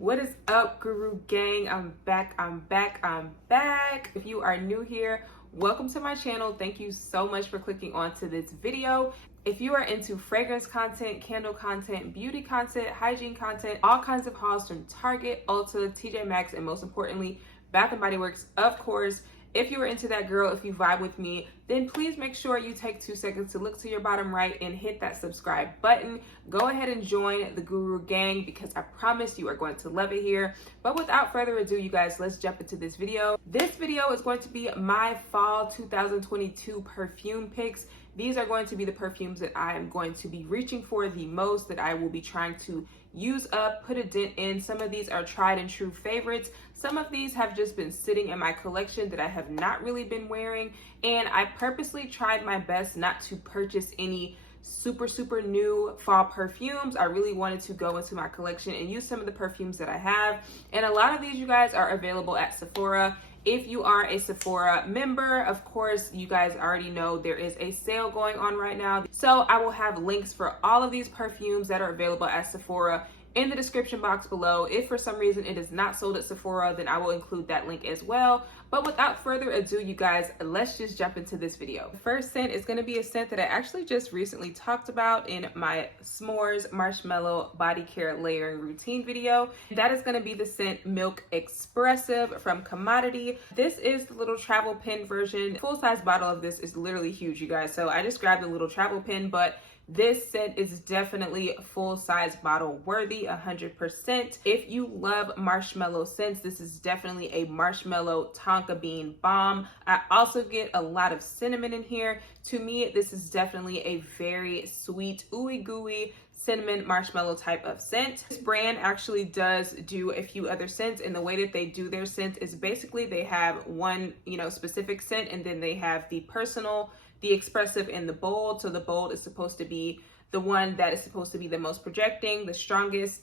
What is up, Guru Gang? I'm back. If you are new here, welcome to my channel. Thank you so much for clicking onto this video. If you are into fragrance content, candle content, beauty content, hygiene content, all kinds of hauls from Target, Ulta, TJ Maxx, and most importantly, Bath & Body Works, of course. If you are into that, girl, if you vibe with me, then please make sure you take 2 seconds to look to your bottom right and hit that subscribe button. Go ahead and join the Guru Gang because I promise you are going to love it here. But without further ado, you guys, let's jump into this video. This video is going to be my fall 2022 perfume picks. These are going to be the perfumes that I am going to be reaching for the most, that I will be trying to use up, put a dent in. Some of these are tried and true favorites. Some of these have just been sitting in my collection that I have not really been wearing. And I purposely tried my best not to purchase any super new fall perfumes. I really wanted to go into my collection and use some of the perfumes that I have. And a lot of these, you guys, are available at Sephora. If you are a Sephora member, of course, you guys already know there is a sale going on right now. So I will have links for all of these perfumes that are available at Sephora in the description box below. If for some reason it is not sold at Sephora, then I will include that link as well. But without further ado, you guys, let's just jump into this video. The first scent is going to be a scent that I actually just recently talked about in my S'mores Marshmallow Body Care Layering Routine video. That is going to be the scent Milk Expressive from Commodity. This is the little travel pen version. Full-size bottle of this is literally huge, you guys. So I just grabbed a little travel pen, but this scent is definitely full-size bottle worthy, 100%. If you love marshmallow scents, this is definitely a marshmallow tonka bean bomb. I also get a lot of cinnamon in here. To me, this is definitely a very sweet, ooey gooey cinnamon marshmallow type of scent. This brand actually does do a few other scents, and the way that they do their scents is basically they have one, specific scent, and then they have the personal, the expressive, and the bold. So the bold is supposed to be the one that is supposed to be the most projecting, the strongest.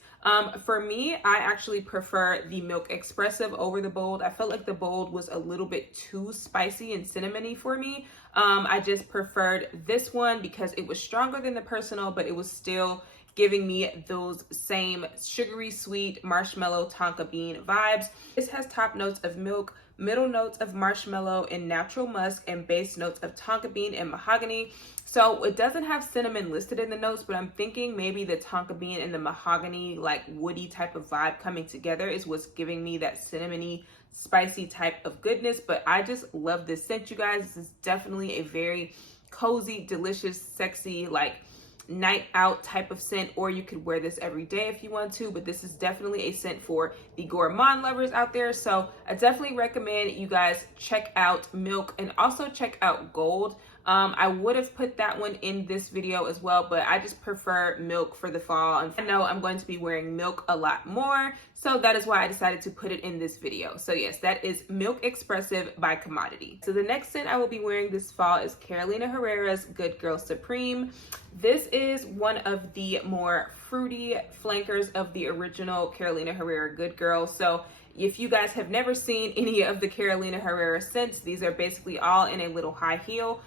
For me, I actually prefer the Milk Expressive over the bold. I felt like the bold was a little bit too spicy and cinnamony for me. I just preferred this one because it was stronger than the personal, but it was still giving me those same sugary sweet marshmallow tonka bean vibes. This has top notes of milk, middle notes of marshmallow and natural musk, and base notes of tonka bean and mahogany. So it doesn't have cinnamon listed in the notes, but I'm thinking maybe the tonka bean and the mahogany, like woody type of vibe coming together is what's giving me that cinnamony, spicy type of goodness. But I just love this scent, you guys. This is definitely a very cozy, delicious, sexy, like night out type of scent, or you could wear this every day if you want to, but this is definitely a scent for the gourmand lovers out there. So I definitely recommend you guys check out Milk and also check out Gold. I would have put that one in this video as well, but I just prefer Milk for the fall, and I know I'm going to be wearing Milk a lot more, so that is why I decided to put it in this video. So yes, that is Milk Expressive by Commodity. So the next scent I will be wearing this fall is Carolina Herrera's Good Girl Supreme. This is one of the more fruity flankers of the original Carolina Herrera Good Girl. So if you guys have never seen any of the Carolina Herrera scents, these are basically all in a little high heel.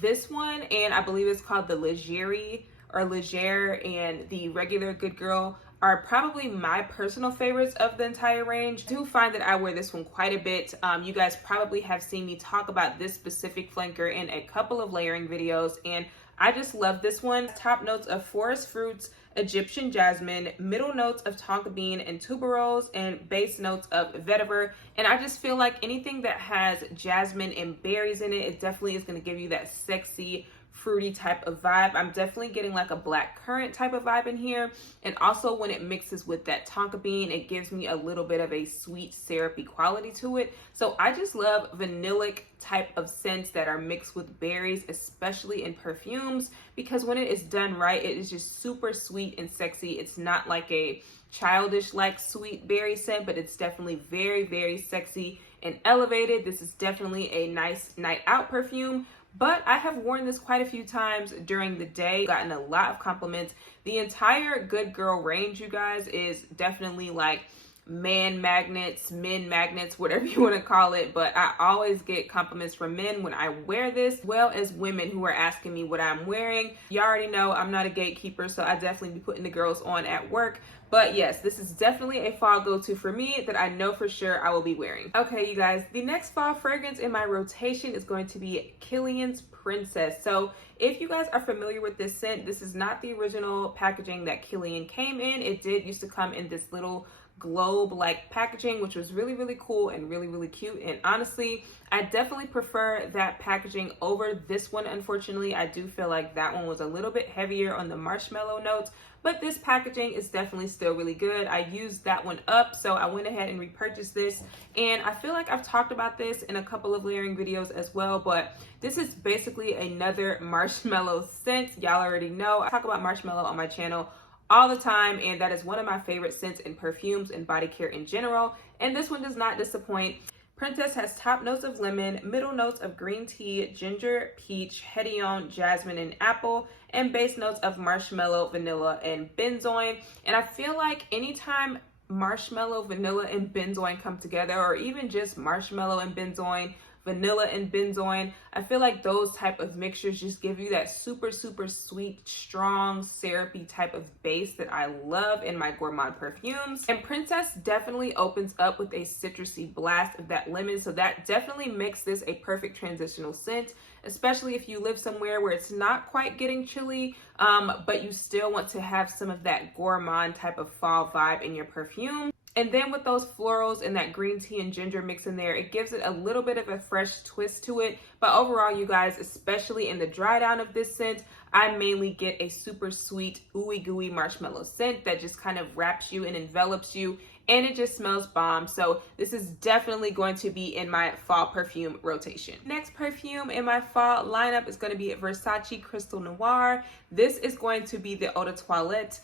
This one, and I believe it's called the Legere or Legere, and the regular Good Girl are probably my personal favorites of the entire range. I do find that I wear this one quite a bit. You guys probably have seen me talk about this specific flanker in a couple of layering videos, and I just love this one. Top notes of forest fruits, Egyptian jasmine, middle notes of tonka bean and tuberose, and base notes of vetiver. And I just feel like anything that has jasmine and berries in it, it definitely is going to give you that sexy, fruity type of vibe. I'm definitely getting like a black currant type of vibe in here. And also when it mixes with that tonka bean, it gives me a little bit of a sweet syrupy quality to it. So I just love vanillic type of scents that are mixed with berries, especially in perfumes, because when it is done right, it is just super sweet and sexy. It's not like a childish like sweet berry scent, but it's definitely very sexy and elevated. This is definitely a nice night out perfume. But I have worn this quite a few times during the day, gotten a lot of compliments. The entire Good Girl range, you guys, is definitely like man magnets, men magnets, whatever you want to call it. But I always get compliments from men when I wear this, as well as women who are asking me what I'm wearing. You already know I'm not a gatekeeper, so I definitely be putting the girls on at work. But yes, this is definitely a fall go-to for me that I know for sure I will be wearing. Okay, you guys, the next fall fragrance in my rotation is going to be Killian's Princess. So if you guys are familiar with this scent, this is not the original packaging that Killian came in. It did used to come in this little globe like packaging, which was really, really cool and really, really cute. And honestly, I definitely prefer that packaging over this one. Unfortunately, I do feel like that one was a little bit heavier on the marshmallow notes, but this packaging is definitely still really good. I used that one up, so I went ahead and repurchased this. And I feel like I've talked about this in a couple of layering videos as well, but this is basically another marshmallow scent. Y'all already know I talk about marshmallow on my channel all the time, and that is one of my favorite scents in perfumes and body care in general, and this one does not disappoint. Princess has top notes of lemon, middle notes of green tea, ginger, peach, hédion, jasmine, and apple, and base notes of marshmallow, vanilla, and benzoin. And I feel like anytime marshmallow, vanilla, and benzoin come together, or even just marshmallow and benzoin, vanilla and benzoin, I feel like those type of mixtures just give you that super, super sweet, strong, syrupy type of base that I love in my gourmand perfumes. And Princess definitely opens up with a citrusy blast of that lemon, so that definitely makes this a perfect transitional scent, especially if you live somewhere where it's not quite getting chilly, but you still want to have some of that gourmand type of fall vibe in your perfume. And then with those florals and that green tea and ginger mix in there, it gives it a little bit of a fresh twist to it. But overall, you guys, especially in the dry down of this scent, I mainly get a super sweet, ooey gooey marshmallow scent that just kind of wraps you and envelops you, and it just smells bomb. So this is definitely going to be in my fall perfume rotation. Next perfume in my fall lineup is going to be Versace Crystal Noir. This is going to be the Eau de Toilette.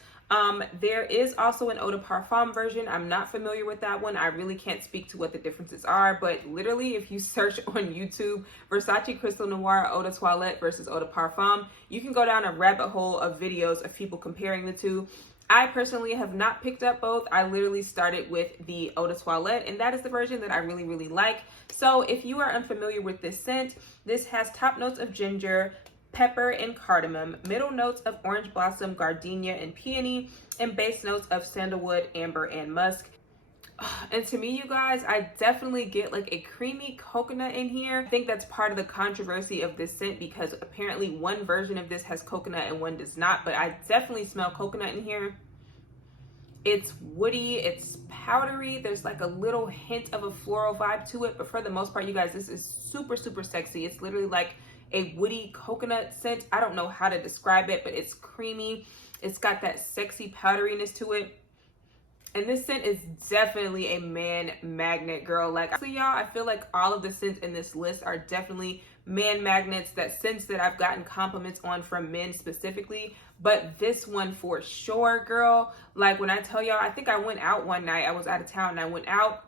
There is also an Eau de Parfum version. I'm not familiar with that one. I really can't speak to what the differences are, but literally if you search on YouTube, Versace Crystal Noir Eau de Toilette versus Eau de Parfum, you can go down a rabbit hole of videos of people comparing the two. I personally have not picked up both. I literally started with the Eau de Toilette, and that is the version that I really, really like. So if you are unfamiliar with this scent, this has top notes of ginger, pepper, and cardamom, middle notes of orange blossom, gardenia, and peony, and base notes of sandalwood, amber, and musk. And to me, you guys, I definitely get like a creamy coconut in here. I think that's part of the controversy of this scent because apparently one version of this has coconut and one does not, but I definitely smell coconut in here. It's woody, it's powdery, there's like a little hint of a floral vibe to it, but for the most part, you guys, this is super, super sexy. It's literally like a woody coconut scent. I don't know how to describe it, but it's creamy. It's got that sexy powderiness to it. And this scent is definitely a man magnet, girl. Like, honestly, y'all, I feel like all of the scents in this list are definitely man magnets, that scents that I've gotten compliments on from men specifically. But this one for sure, girl. Like, when I tell y'all, I think I went out one night. I was out of town and I went out,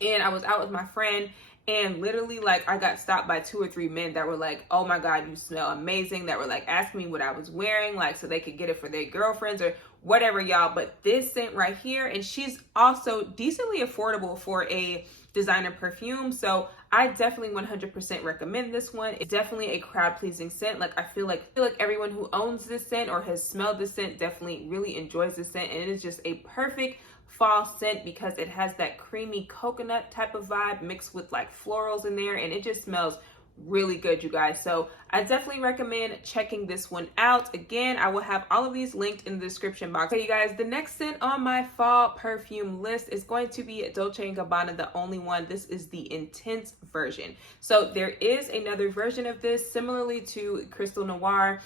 and I was out with my friend, and literally, like, I got stopped by 2 or 3 men that were like, oh my God, you smell amazing. That were like asking me what I was wearing, like, so they could get it for their girlfriends or whatever, y'all. But this scent right here, and she's also decently affordable for a designer perfume. So I definitely 100% recommend this one. It's definitely a crowd pleasing scent. Like, I feel like everyone who owns this scent or has smelled this scent definitely really enjoys this scent. And it is just a perfect fall scent because it has that creamy coconut type of vibe mixed with like florals in there, and it just smells really good, you guys. So I definitely recommend checking this one out. Again, I will have all of these linked in the description box. Okay, you guys, the next scent on my fall perfume list is going to be Dolce & Gabbana, the only one. This is the intense version. So there is another version of this similarly to Crystal Noir.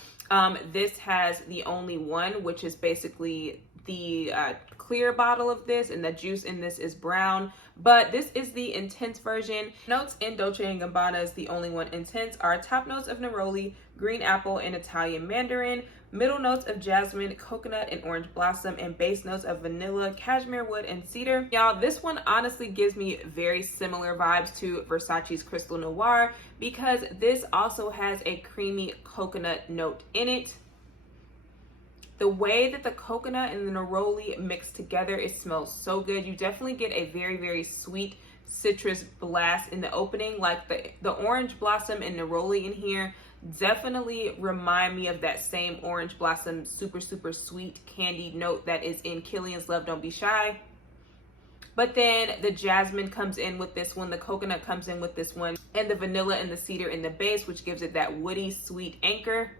This has the only one, which is basically the clear bottle of this, and the juice in this is brown, but this is the intense version. Notes in Dolce & Gabbana is the only one intense are top notes of neroli, green apple, and Italian mandarin, middle notes of jasmine, coconut, and orange blossom, and base notes of vanilla, cashmere wood, and cedar. Y'all, this one honestly gives me very similar vibes to Versace's Crystal Noir because this also has a creamy coconut note in it. The way that the coconut and the neroli mix together, it smells so good. You definitely get a very, very sweet citrus blast in the opening. Like the orange blossom and neroli in here definitely remind me of that same orange blossom super sweet candy note that is in Killian's Love Don't Be Shy. But then the jasmine comes in with this one, the coconut comes in with this one, and the vanilla and the cedar in the base, which gives it that woody sweet anchor.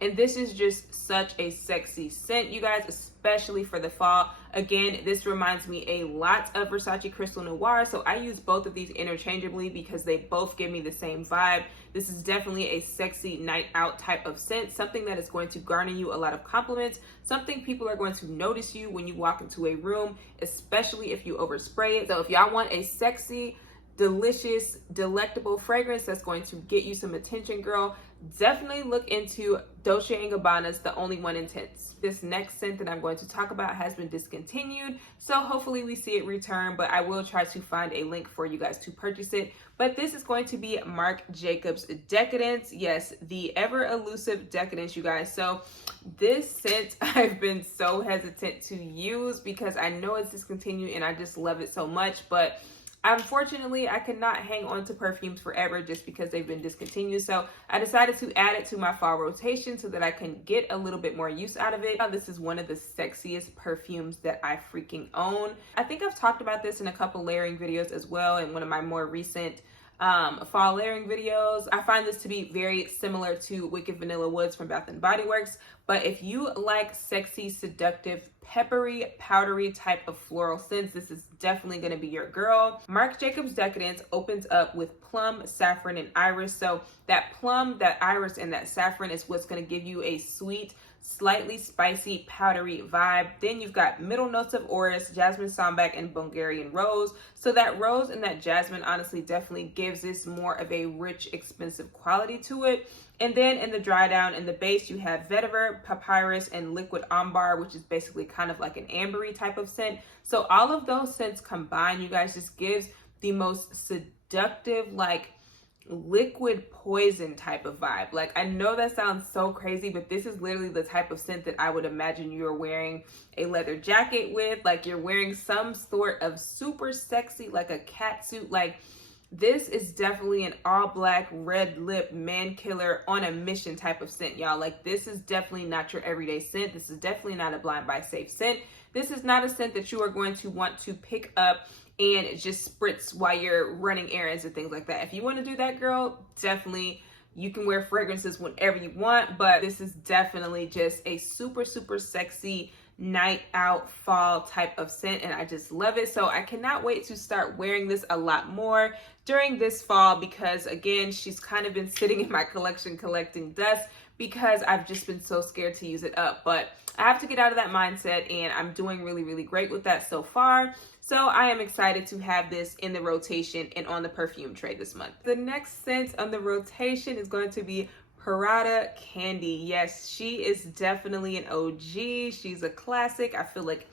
And this is just such a sexy scent, you guys, especially for the fall. Again, this reminds me a lot of Versace Crystal Noir. So I use both of these interchangeably because they both give me the same vibe. This is definitely a sexy night out type of scent, something that is going to garner you a lot of compliments, something people are going to notice you when you walk into a room, especially if you overspray it. So if y'all want a sexy, delicious, delectable fragrance that's going to get you some attention, girl, definitely look into Dolce & Gabbana's The Only One Intense. This next scent that I'm going to talk about has been discontinued, so hopefully we see it return, but I will try to find a link for you guys to purchase it. But this is going to be Marc Jacobs Decadence. Yes, the ever elusive Decadence, you guys. So this scent I've been so hesitant to use because I know it's discontinued and I just love it so much, but unfortunately, I could not hang on to perfumes forever just because they've been discontinued. So I decided to add it to my fall rotation so that I can get a little bit more use out of it. This is one of the sexiest perfumes that I freaking own. I think I've talked about this in a couple layering videos as well, in one of my more recent fall layering videos. I find this to be very similar to Wicked Vanilla Woods from Bath & Body Works. But if you like sexy, seductive, peppery, powdery type of floral scents, this is definitely going to be your girl. Marc Jacobs Decadence opens up with plum, saffron, and iris. So that plum, that iris, and that saffron is what's going to give you a sweet, slightly spicy, powdery vibe. Then you've got middle notes of orris, jasmine sambac, and Bulgarian rose. So that rose and that jasmine honestly definitely gives this more of a rich, expensive quality to it. And then in the dry down, in the base, you have vetiver, papyrus, and liquid ambar, which is basically kind of like an ambery type of scent. So all of those scents combined, you guys, just gives the most seductive, like liquid poison type of vibe. Like, I know that sounds so crazy, but this is literally the type of scent that I would imagine you're wearing a leather jacket with, like you're wearing some sort of super sexy, like a cat suit. Like, this is definitely an all black, red lip, man killer on a mission type of scent, y'all. Like, this is definitely not your everyday scent. This is definitely not a blind buy safe scent. This is not a scent that you are going to want to pick up and just spritz while you're running errands and things like that. If you want to do that, girl, definitely you can wear fragrances whenever you want, but this is definitely just a super sexy night out fall type of scent, and I just love it. So I cannot wait to start wearing this a lot more during this fall because, again, she's kind of been sitting in my collection collecting dust because I've just been so scared to use it up. But I have to get out of that mindset, and I'm doing really great with that so far. So I am excited to have this in the rotation and on the perfume tray this month. The next scent on the rotation is going to be PRADA Candy. Yes, she is definitely an OG. She's a classic. I feel like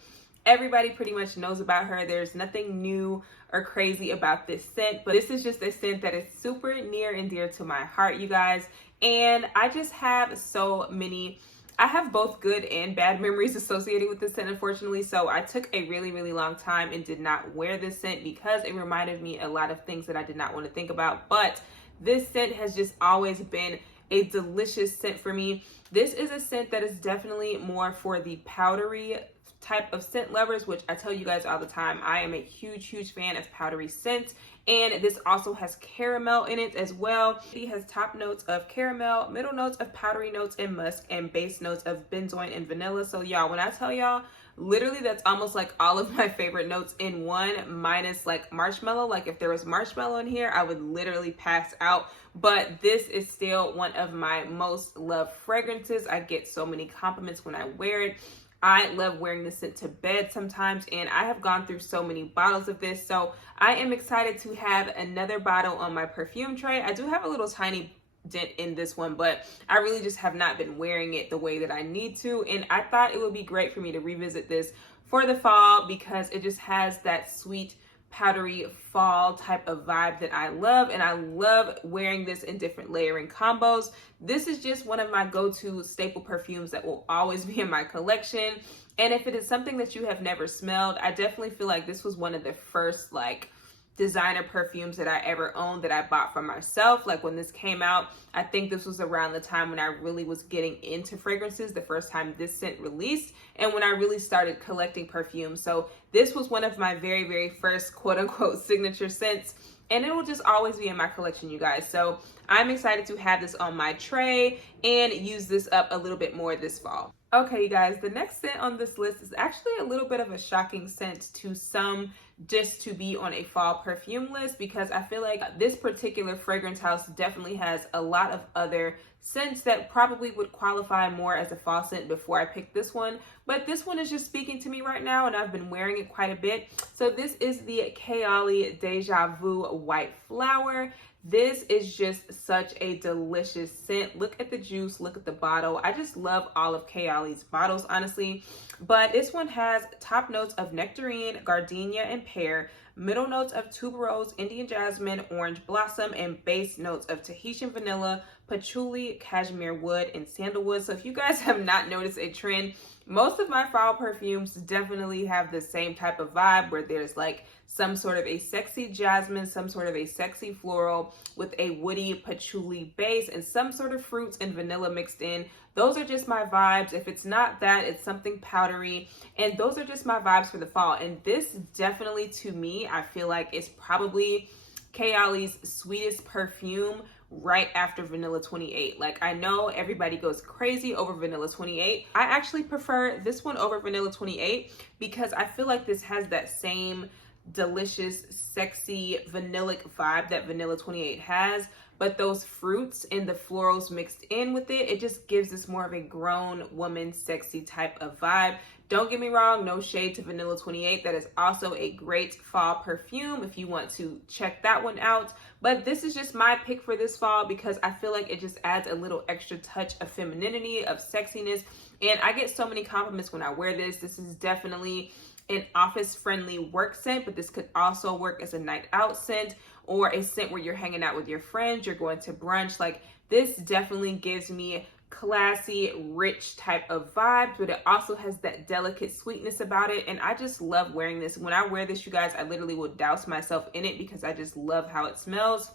everybody pretty much knows about her. There's nothing new or crazy about this scent, but this is just a scent that is super near and dear to my heart, you guys. And I just have so many, I have both good and bad memories associated with this scent, unfortunately. So I took a really long time and did not wear this scent because it reminded me a lot of things that I did not want to think about. But this scent has just always been a delicious scent for me. This is a scent that is definitely more for the powdery type of scent lovers, which I tell you guys all the time, I am a huge fan of powdery scents. And this also has caramel in it as well. It has top notes of caramel, middle notes of powdery notes and musk, and base notes of benzoin and vanilla. So y'all, when I tell y'all, literally that's almost like all of my favorite notes in one, minus like marshmallow. Like, if there was marshmallow in here, I would literally pass out. But this is still one of my most loved fragrances. I get so many compliments when I wear it. I love wearing this scent to bed sometimes, and I have gone through so many bottles of this. So I am excited to have another bottle on my perfume tray. I do have a little tiny dent in this one, but I really just have not been wearing it the way that I need to. And I thought it would be great for me to revisit this for the fall because it just has that sweet, powdery fall type of vibe that I love, and I love wearing this in different layering combos. This is just one of my go-to staple perfumes that will always be in my collection. And if it is something that you have never smelled, I definitely feel like this was one of the first like designer perfumes that I ever owned that I bought for myself. Like when this came out, I think this was around the time when I really was getting into fragrances, the first time this scent released, and when I really started collecting perfumes. So this was one of my very, very first quote unquote signature scents, and it will just always be in my collection, you guys. So I'm excited to have this on my tray and use this up a little bit more this fall. Okay, you guys, the next scent on this list is actually a little bit of a shocking scent to some, just to be on a fall perfume list, because I feel like this particular fragrance house definitely has a lot of other scents that probably would qualify more as a fall scent before I picked this one. But this one is just speaking to me right now, and I've been wearing it quite a bit. So this is the KAYALI Deja Vu White Flower. This is just such a delicious scent. Look at the juice, look at the bottle. I just love all of KAYALI's bottles, honestly. But this one has top notes of nectarine, gardenia, and pear, middle notes of tuberose, Indian jasmine, orange blossom, and base notes of Tahitian vanilla, patchouli, cashmere wood, and sandalwood. So if you guys have not noticed a trend, most of my fall perfumes definitely have the same type of vibe where there's like some sort of a sexy jasmine, some sort of a sexy floral with a woody patchouli base and some sort of fruits and vanilla mixed in. Those are just my vibes. If it's not that, it's something powdery, and those are just my vibes for the fall. And this definitely, to me, I feel like it's probably KAYALI's sweetest perfume right after Vanilla 28. Like, I know everybody goes crazy over Vanilla 28. I actually prefer this one over Vanilla 28 because I feel like this has that same delicious, sexy, vanillic vibe that Vanilla 28 has, but those fruits and the florals mixed in with it, it just gives this more of a grown woman sexy type of vibe. Don't get me wrong, no shade to Vanilla 28. That is also a great fall perfume if you want to check that one out. But this is just my pick for this fall because I feel like it just adds a little extra touch of femininity, of sexiness. And I get so many compliments when I wear this. This is definitely an office-friendly work scent, but this could also work as a night out scent or a scent where you're hanging out with your friends, you're going to brunch. Like, this definitely gives me classy, rich type of vibes, but it also has that delicate sweetness about it, and I just love wearing this. When I wear this, you guys, I literally will douse myself in it because I just love how it smells.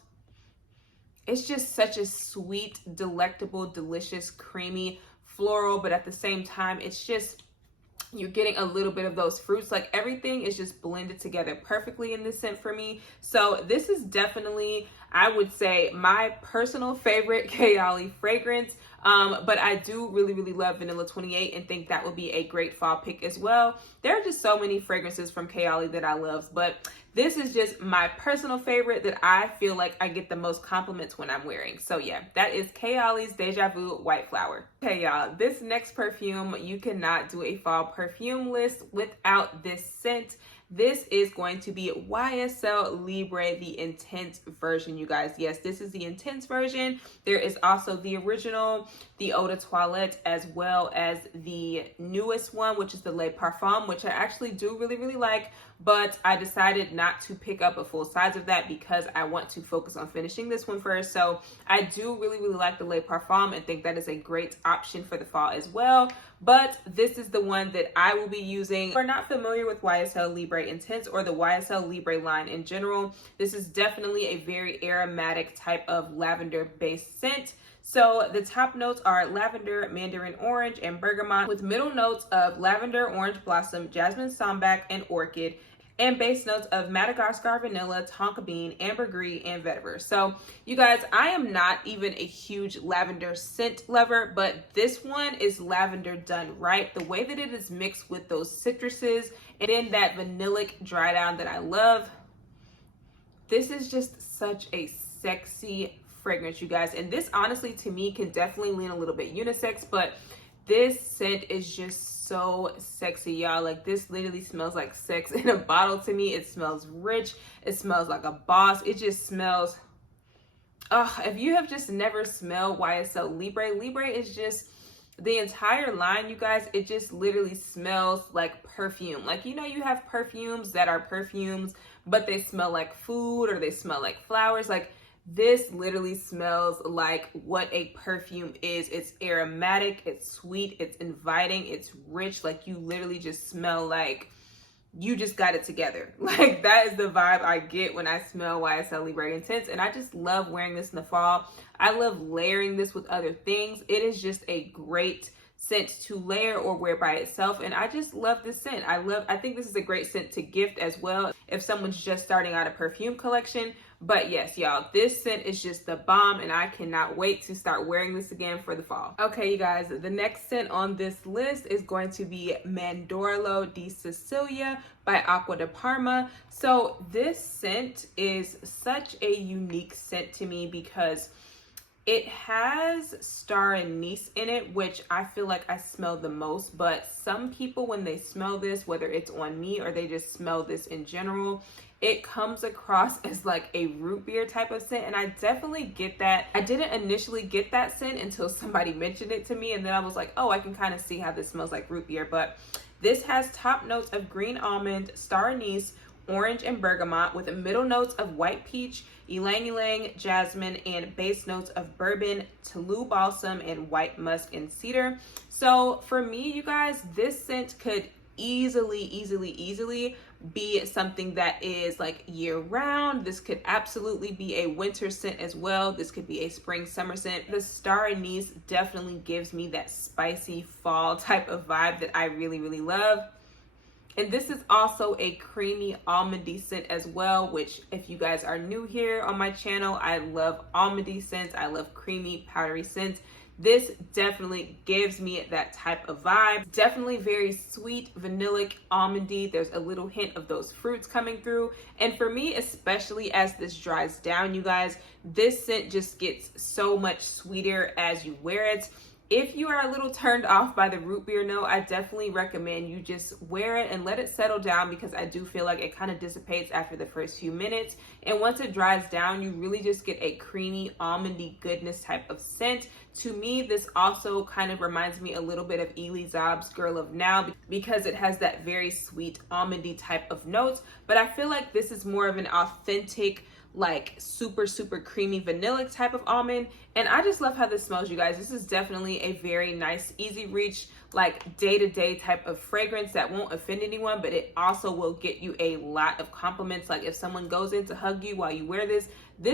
It's just such a sweet, delectable, delicious, creamy floral, but at the same time, it's just, you're getting a little bit of those fruits. Like, everything is just blended together perfectly in this scent for me. So this is definitely, I would say, my personal favorite KAYALI fragrance. But I do really, really love Vanilla 28 and think that would be a great fall pick as well. There are just so many fragrances from KAYALI that I love, but this is just my personal favorite that I feel like I get the most compliments when I'm wearing. So yeah, that is KAYALI's Deja Vu White Flower. Okay, y'all, this next perfume, you cannot do a fall perfume list without this scent. This is going to be YSL Libre, the Intense version, you guys. Yes, this is the Intense version. There is also the original, the Eau de Toilette, as well as the newest one, which is the Le Parfum, which I actually do really, really like, but I decided not to pick up a full size of that because I want to focus on finishing this one first. So I do really, really like the Le Parfum and think that is a great option for the fall as well. But this is the one that I will be using. If you're not familiar with YSL Libre Intense or the YSL Libre line in general, this is definitely a very aromatic type of lavender based scent. So the top notes are lavender, mandarin orange, and bergamot, with middle notes of lavender, orange blossom, jasmine sambac, and orchid, and base notes of Madagascar vanilla, tonka bean, ambergris, and vetiver. So you guys, I am not even a huge lavender scent lover, but this one is lavender done right. The way that it is mixed with those citruses and then that vanillic dry down that I love. This is just such a sexy fragrance, you guys. And this honestly, to me, can definitely lean a little bit unisex, but this scent is just so sexy, y'all. Like, this literally smells like sex in a bottle to me. It smells rich. It smells like a boss. It just smells, if you have just never smelled YSL Libre, Libre is just, the entire line, you guys, it just literally smells like perfume. Like, you know, you have perfumes that are perfumes, but they smell like food or they smell like flowers. Like, this literally smells like what a perfume is. It's aromatic, it's sweet, it's inviting, it's rich. Like, you literally just smell like you just got it together. Like, that is the vibe I get when I smell YSL Libre Intense, and I just love wearing this in the fall. I love layering this with other things. It is just a great scent to layer or wear by itself, and I just love this scent. I think this is a great scent to gift as well if someone's just starting out a perfume collection. But yes, y'all, this scent is just the bomb, and I cannot wait to start wearing this again for the fall. Okay, you guys, the next scent on this list is going to be Mandorlo di Sicilia by ACQUA de Parma. So this scent is such a unique scent to me because it has star anise in it, which I feel like I smell the most, but some people, when they smell this, whether it's on me or they just smell this in general, it comes across as like a root beer type of scent, and I definitely get that. I didn't initially get that scent until somebody mentioned it to me, and then I was like, oh, I can kind of see how this smells like root beer. But this has top notes of green almond, star anise, orange, and bergamot, with middle notes of white peach, ylang ylang, jasmine, and base notes of bourbon, Toulouse balsam, and white musk and cedar. So for me, you guys, this scent could easily be something that is like year round. This could absolutely be a winter scent as well. This could be a spring summer scent. The star anise definitely gives me that spicy fall type of vibe that I really love. And this is also a creamy almondy scent as well, which if you guys are new here on my channel, I love almondy scents. I love creamy, powdery scents. This definitely gives me that type of vibe. Definitely very sweet, vanillic, almondy. There's a little hint of those fruits coming through. And for me, especially as this dries down, you guys, this scent just gets so much sweeter as you wear it. If you are a little turned off by the root beer note, I definitely recommend you just wear it and let it settle down, because I do feel like it kind of dissipates after the first few minutes. And once it dries down, you really just get a creamy, almondy goodness type of scent. To me, this also kind of reminds me a little bit of Elie Zab's Girl of Now, because it has that very sweet, almondy type of notes. But I feel like this is more of an authentic, like super creamy vanillic type of almond, and I just love how this smells, you guys. This is definitely a very nice, easy reach, like day-to-day type of fragrance that won't offend anyone, but it also will get you a lot of compliments. Like if someone goes in to hug you while you wear this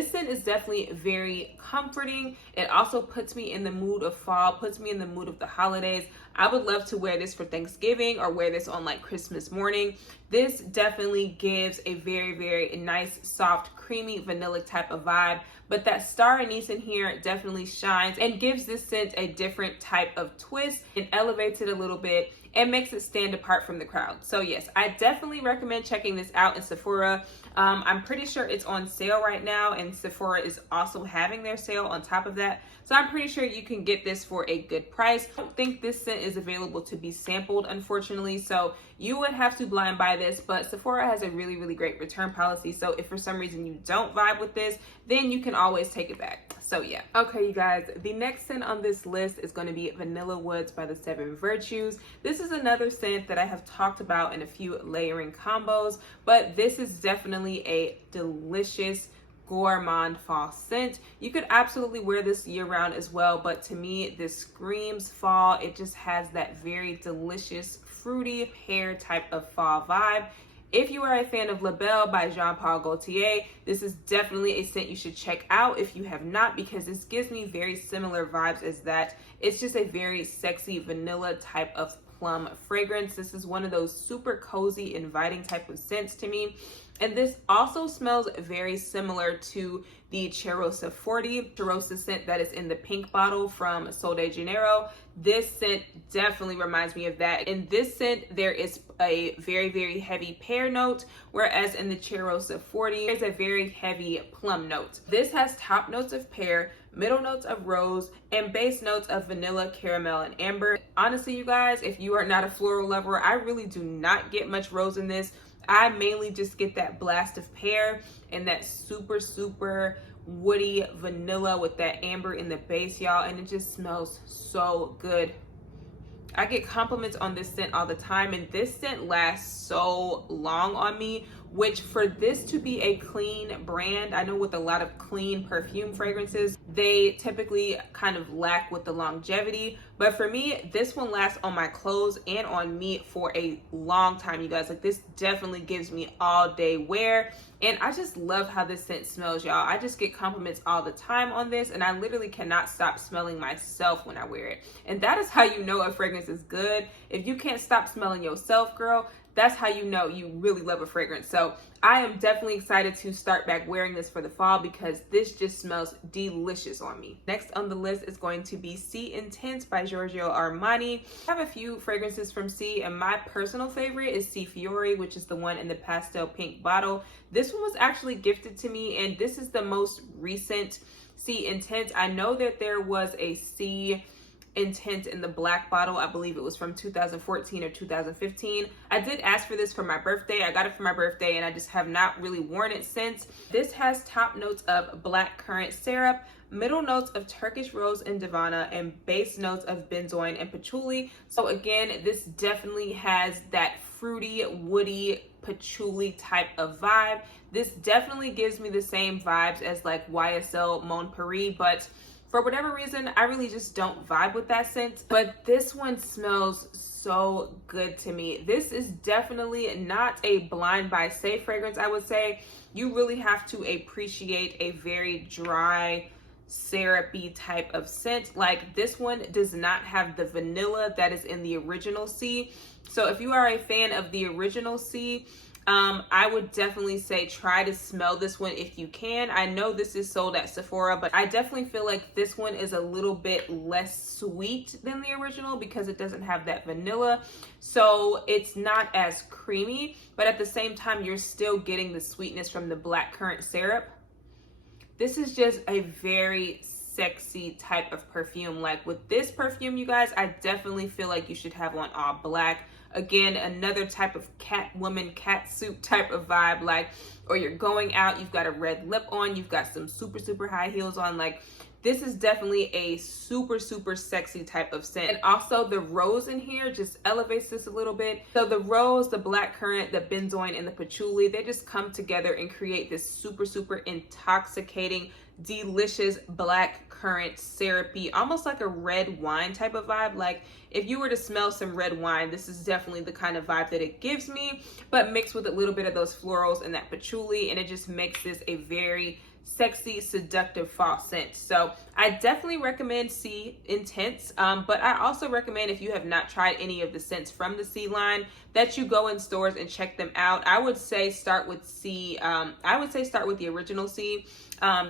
scent is definitely very comforting. It also puts me in the mood of fall, puts me in the mood of the holidays. I would love to wear this for Thanksgiving or wear this on like Christmas morning. This definitely gives a very nice, soft, creamy, vanillic type of vibe. But that star anise in here definitely shines and gives this scent a different type of twist and elevates it a little bit and makes it stand apart from the crowd. So yes, I definitely recommend checking this out in Sephora. I'm pretty sure it's on sale right now, and Sephora is also having their sale on top of that. So I'm pretty sure you can get this for a good price. I don't think this scent is available to be sampled, unfortunately. So you would have to blind buy this, but Sephora has a really great return policy. So if for some reason you don't vibe with this, then you can always take it back. So yeah. Okay, you guys, the next scent on this list is going to be Vanilla Woods by the Seven Virtues. This is another scent that I have talked about in a few layering combos, but this is definitely a delicious gourmand fall scent. You could absolutely wear this year round as well, but to me this screams fall. It just has that very delicious fruity pear type of fall vibe. If you are a fan of La Belle by Jean Paul Gaultier, this is definitely a scent you should check out if you have not, because this gives me very similar vibes as that. It's just a very sexy vanilla type of plum fragrance. This is one of those super cozy, inviting type of scents to me. And this also smells very similar to the Cheirosa 40 Cheirosa scent that is in the pink bottle from Sol de Janeiro. This scent definitely reminds me of that. In this scent, there is a very heavy pear note, whereas in the Cheirosa 40, there's a very heavy plum note. This has top notes of pear, middle notes of rose, and base notes of vanilla, caramel, and amber. Honestly, you guys, if you are not a floral lover, I really do not get much rose in this. I mainly just get that blast of pear and that super woody vanilla with that amber in the base, y'all, and it just smells so good. I get compliments on this scent all the time, and this scent lasts so long on me, which for this to be a clean brand, I know with a lot of clean perfume fragrances, they typically kind of lack with the longevity. But for me, this one lasts on my clothes and on me for a long time, you guys. Like, this definitely gives me all day wear. And I just love how this scent smells, y'all. I just get compliments all the time on this, and I literally cannot stop smelling myself when I wear it. And that is how you know a fragrance is good. If you can't stop smelling yourself, girl, that's how you know you really love a fragrance. So I am definitely excited to start back wearing this for the fall because this just smells delicious on me. Next on the list is going to be C Intense by Giorgio Armani. I have a few fragrances from C, and my personal favorite is C Fiori, which is the one in the pastel pink bottle. This one was actually gifted to me, and this is the most recent C Intense. I know that there was a C Intense in the black bottle. I believe it was from 2014 or 2015. I did ask for this for my birthday. I got it for my birthday, and I just have not really worn it since. This has top notes of black currant syrup, middle notes of Turkish rose and Divana, and base notes of benzoin and patchouli. So again, this definitely has that fruity, woody, patchouli type of vibe. This definitely gives me the same vibes as like YSL Mon Paris, but for whatever reason, I really just don't vibe with that scent. But this one smells so good to me. This is definitely not a blind buy safe fragrance, I would say. You really have to appreciate a very dry, syrupy type of scent. Like, this one does not have the vanilla that is in the original C. So if you are a fan of the original C, I would definitely say try to smell this one if you can. I know this is sold at Sephora, but I definitely feel like this one is a little bit less sweet than the original because it doesn't have that vanilla. So it's not as creamy, but at the same time, you're still getting the sweetness from the black currant syrup. This is just a very sexy type of perfume. Like, with this perfume, you guys, I definitely feel like you should have on all black. Again, another type of Catwoman, cat suit type of vibe, like, or you're going out, you've got a red lip on, you've got some super, super high heels on. Like, this is definitely a super, super sexy type of scent. And also the rose in here just elevates this a little bit. So the rose, the black currant, the benzoin, and the patchouli, they just come together and create this super, super intoxicating, delicious black currant syrupy, almost like a red wine type of vibe. Like, if you were to smell some red wine, this is definitely the kind of vibe that it gives me, but mixed with a little bit of those florals and that patchouli, and it just makes this a very sexy, seductive fall scent. So I definitely recommend C Intense, but I also recommend, if you have not tried any of the scents from the C line, that you go in stores and check them out. I would say start with C. I would say start with the original C,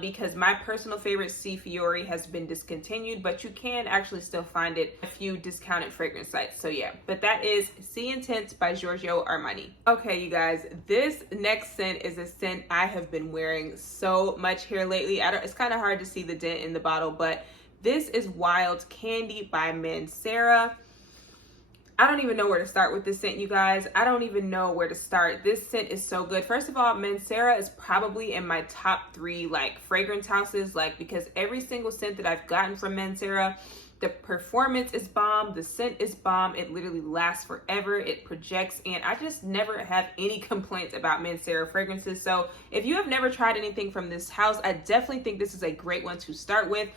because my personal favorite C Fiori has been discontinued, but you can actually still find it at a few discounted fragrance sites. So yeah, but that is C Intense by Giorgio Armani. Okay, you guys, this next scent is a scent I have been wearing so much here lately. It's kind of hard to see the dent in the bottle, but this is Wild Candy by MANCERA. I don't even know where to start with this scent, you guys. I don't even know where to start. This scent is so good. First of all, MANCERA is probably in my top 3 like fragrance houses, like, because every single scent that I've gotten from MANCERA, the performance is bomb, the scent is bomb, it literally lasts forever, it projects, and I just never have any complaints about MANCERA fragrances. So if you have never tried anything from this house, I definitely think this is a great one to start with.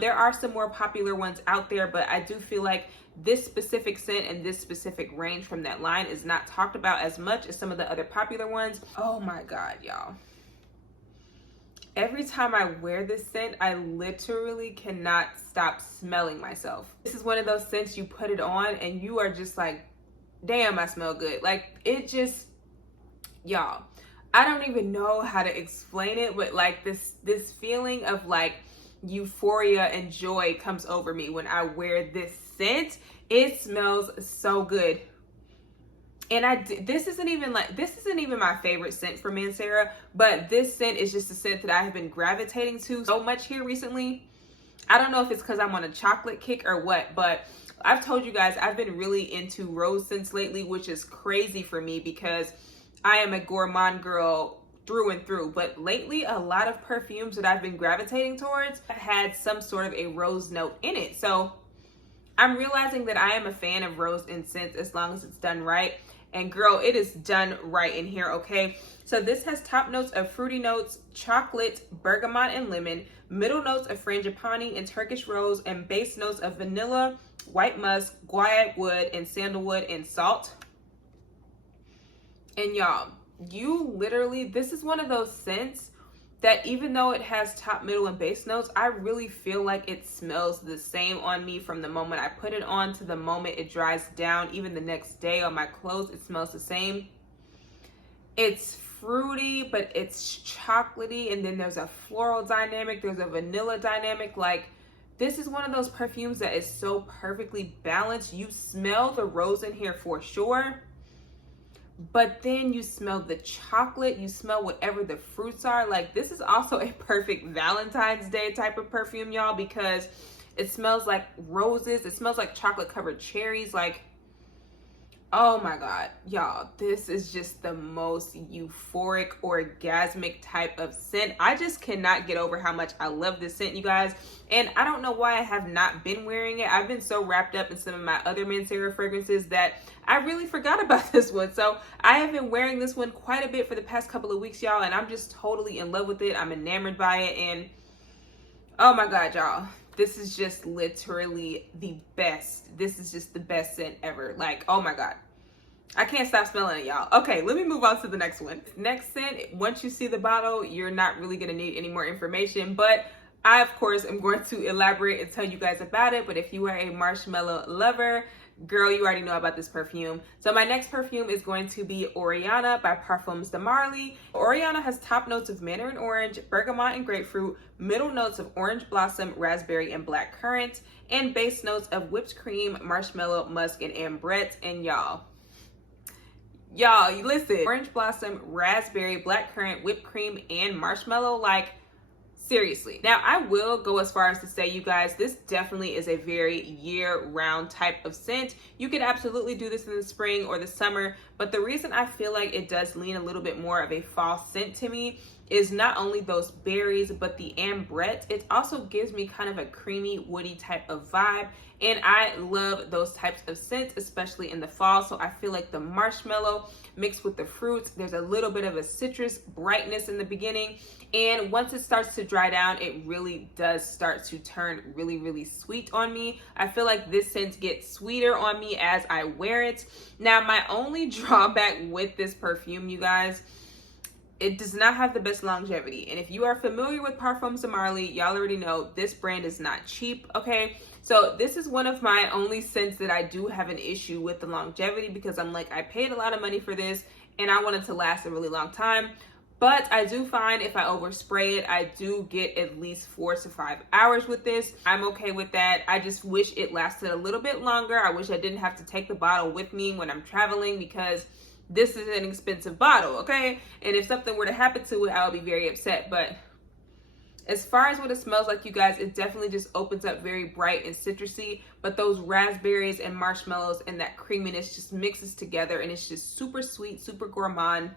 There are some more popular ones out there, but I do feel like this specific scent and this specific range from that line is not talked about as much as some of the other popular ones. Oh my God, y'all. Every time I wear this scent, I literally cannot stop smelling myself. This is one of those scents you put it on and you are just like, damn, I smell good. Like, it just, y'all, I don't even know how to explain it, but like this feeling of like euphoria and joy comes over me when I wear this scent. It smells so good. And this isn't even my favorite scent for MANCERA, but this scent is just a scent that I have been gravitating to so much here recently. I don't know if it's because I'm on a chocolate kick or what, but I've told you guys I've been really into rose scents lately, which is crazy for me because I am a gourmand girl through and through. But lately, a lot of perfumes that I've been gravitating towards had some sort of a rose note in it. So I'm realizing that I am a fan of rose in scents as long as it's done right. And girl, it is done right in here, okay? So this has top notes of fruity notes, chocolate, bergamot, and lemon, middle notes of frangipani and Turkish rose, and base notes of vanilla, white musk, guaiac wood, and sandalwood, and salt. And y'all, you literally, this is one of those scents that even though it has top, middle, and base notes, I really feel like it smells the same on me from the moment I put it on to the moment it dries down. Even the next day on my clothes, it smells the same. It's fruity, but it's chocolatey, and then there's a floral dynamic, there's a vanilla dynamic. Like, this is one of those perfumes that is so perfectly balanced. You smell the rose in here for sure, but then you smell the chocolate, you smell whatever the fruits are. Like, this is also a perfect Valentine's Day type of perfume, y'all, because it smells like roses, it smells like chocolate covered cherries. Like, oh my God, y'all, this is just the most euphoric, orgasmic type of scent. I just cannot get over how much I love this scent, you guys. And I don't know why I have not been wearing it. I've been so wrapped up in some of my other MANCERA fragrances that I really forgot about this one. So I have been wearing this one quite a bit for the past couple of weeks, y'all, and I'm just totally in love with it. I'm enamored by it, and oh my God, y'all, this is just literally the best. This is just the best scent ever. Like, oh my God. I can't stop smelling it, y'all. Okay, let me move on to the next one. Next scent, once you see the bottle, you're not really gonna need any more information, but I, of course, am going to elaborate and tell you guys about it. But if you are a marshmallow lover, girl, you already know about this perfume. So my next perfume is going to be Oriana by Parfums de Marly. Oriana has top notes of mandarin orange, bergamot, and grapefruit, middle notes of orange blossom, raspberry, and black currant, and base notes of whipped cream, marshmallow, musk, and ambrette. And y'all, you listen, orange blossom, raspberry, black currant, whipped cream, and marshmallow, like, seriously. Now, I will go as far as to say, you guys, this definitely is a very year-round type of scent. You could absolutely do this in the spring or the summer, but the reason I feel like it does lean a little bit more of a fall scent to me is not only those berries, but the ambrette. It also gives me kind of a creamy, woody type of vibe, and I love those types of scents, especially in the fall. So I feel like the marshmallow mixed with the fruits, there's a little bit of a citrus brightness in the beginning, and once it starts to dry down, it really does start to turn really, really sweet on me. I feel like this scent gets sweeter on me as I wear it. Now, my only drawback with this perfume, you guys, it does not have the best longevity. And if you are familiar with Parfums de Marly, y'all already know this brand is not cheap, okay? So this is one of my only scents that I do have an issue with the longevity, because I'm like, I paid a lot of money for this and I want it to last a really long time. But I do find if I overspray it, I do get at least 4 to 5 hours with this. I'm okay with that. I just wish it lasted a little bit longer. I wish I didn't have to take the bottle with me when I'm traveling, because this is an expensive bottle, okay? And if something were to happen to it, I would be very upset. But as far as what it smells like, you guys, it definitely just opens up very bright and citrusy. But those raspberries and marshmallows and that creaminess just mixes together, and it's just super sweet, super gourmand,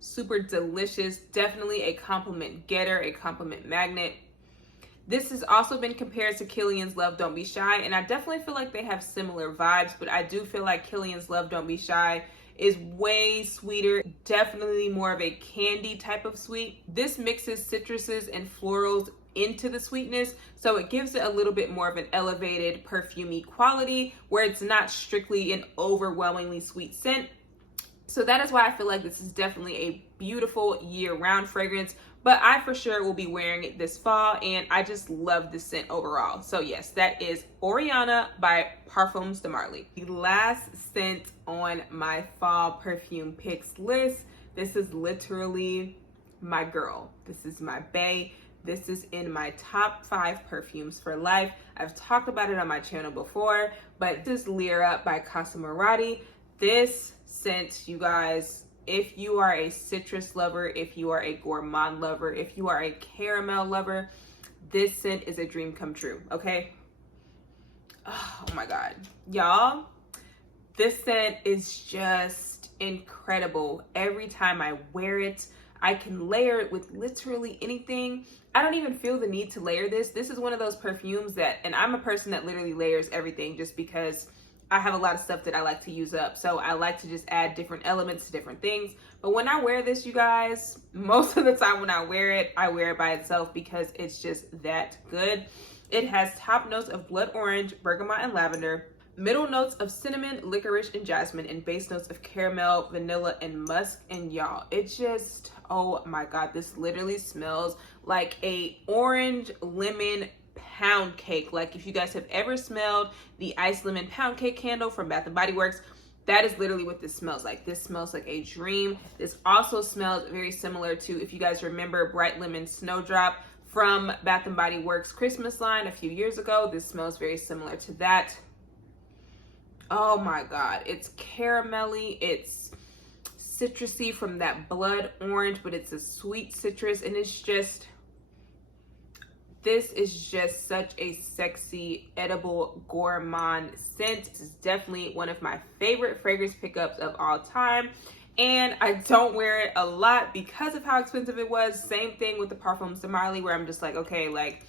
super delicious. Definitely a compliment getter, a compliment magnet. This has also been compared to Killian's Love Don't Be Shy, and I definitely feel like they have similar vibes, but I do feel like Killian's Love Don't Be Shy is way sweeter, definitely more of a candy type of sweet. This mixes citruses and florals into the sweetness, so it gives it a little bit more of an elevated perfumey quality where it's not strictly an overwhelmingly sweet scent. So that is why I feel like this is definitely a beautiful year-round fragrance, but I for sure will be wearing it this fall, and I just love the scent overall. So yes, that is Oriana by Parfums de Marly. The last scent on my fall perfume picks list, this is literally my girl. This is my bae. This is in my top 5 perfumes for life. I've talked about it on my channel before, but this is LIBRE by Casa Morati. This scent, you guys, if you are a citrus lover, if you are a gourmand lover, if you are a caramel lover, this scent is a dream come true, okay? Oh my God. Y'all, this scent is just incredible. Every time I wear it, I can layer it with literally anything. I don't even feel the need to layer this. This is one of those perfumes that, and I'm a person that literally layers everything just because I have a lot of stuff that I like to use up. So I like to just add different elements to different things. But when I wear this, you guys, most of the time when I wear it by itself because it's just that good. It has top notes of blood orange, bergamot, and lavender, middle notes of cinnamon, licorice, and jasmine, and base notes of caramel, vanilla, and musk. And y'all, it just, oh my God, this literally smells like a orange lemon pound cake. Like if you guys have ever smelled the iced lemon pound cake candle from Bath & Body Works, that is literally what this smells like. This smells like a dream. This also smells very similar to, if you guys remember, Bright Lemon Snowdrop from Bath & Body Works Christmas line a few years ago. This smells very similar to that. Oh my God, it's caramelly, it's citrusy from that blood orange, but it's a sweet citrus, and it's just, this is just such a sexy, edible, gourmand scent. This is definitely one of my favorite fragrance pickups of all time. And I don't wear it a lot because of how expensive it was. Same thing with the Perfumes de Marly, where I'm just like, okay, like,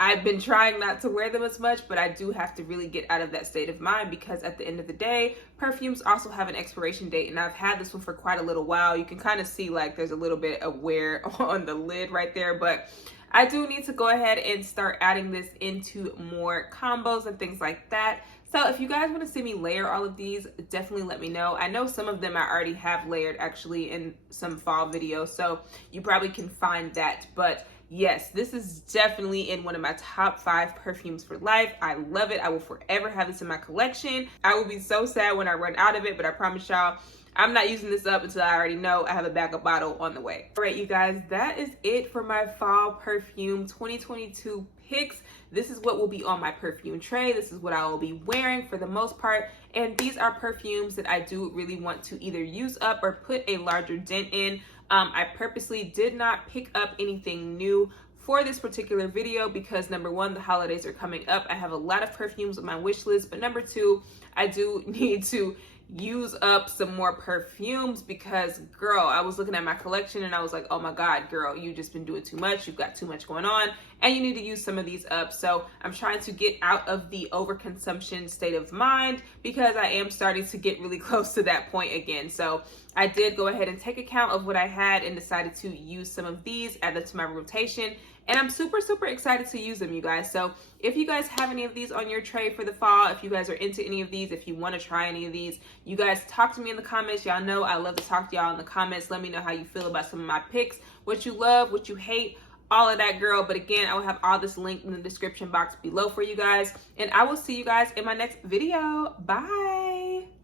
I've been trying not to wear them as much, but I do have to really get out of that state of mind because at the end of the day, perfumes also have an expiration date, and I've had this one for quite a little while. You can kind of see like there's a little bit of wear on the lid right there, but I do need to go ahead and start adding this into more combos and things like that. So if you guys want to see me layer all of these, definitely let me know. I know some of them I already have layered actually in some fall videos, so you probably can find that. But yes, this is definitely in one of my top 5 perfumes for life. I love it. I will forever have this in my collection. I will be so sad when I run out of it, but I promise y'all, I'm not using this up until I already know I have a backup bottle on the way. All right, you guys, that is it for my fall perfume 2022 picks. This is what will be on my perfume tray. This is what I will be wearing for the most part. And these are perfumes that I do really want to either use up or put a larger dent in. I purposely did not pick up anything new for this particular video because number one, the holidays are coming up. I have a lot of perfumes on my wish list, but number two, I do need to use up some more perfumes because girl, I was looking at my collection and I was like, oh my God, girl, you just been doing too much. You've got too much going on and you need to use some of these up. So I'm trying to get out of the overconsumption state of mind because I am starting to get really close to that point again. So I did go ahead and take account of what I had and decided to use some of these, add them to my rotation. And I'm super, super excited to use them, you guys. So if you guys have any of these on your tray for the fall, if you guys are into any of these, if you want to try any of these, you guys talk to me in the comments. Y'all know I love to talk to y'all in the comments. Let me know how you feel about some of my picks, what you love, what you hate, all of that, girl. But again, I will have all this linked in the description box below for you guys. And I will see you guys in my next video. Bye.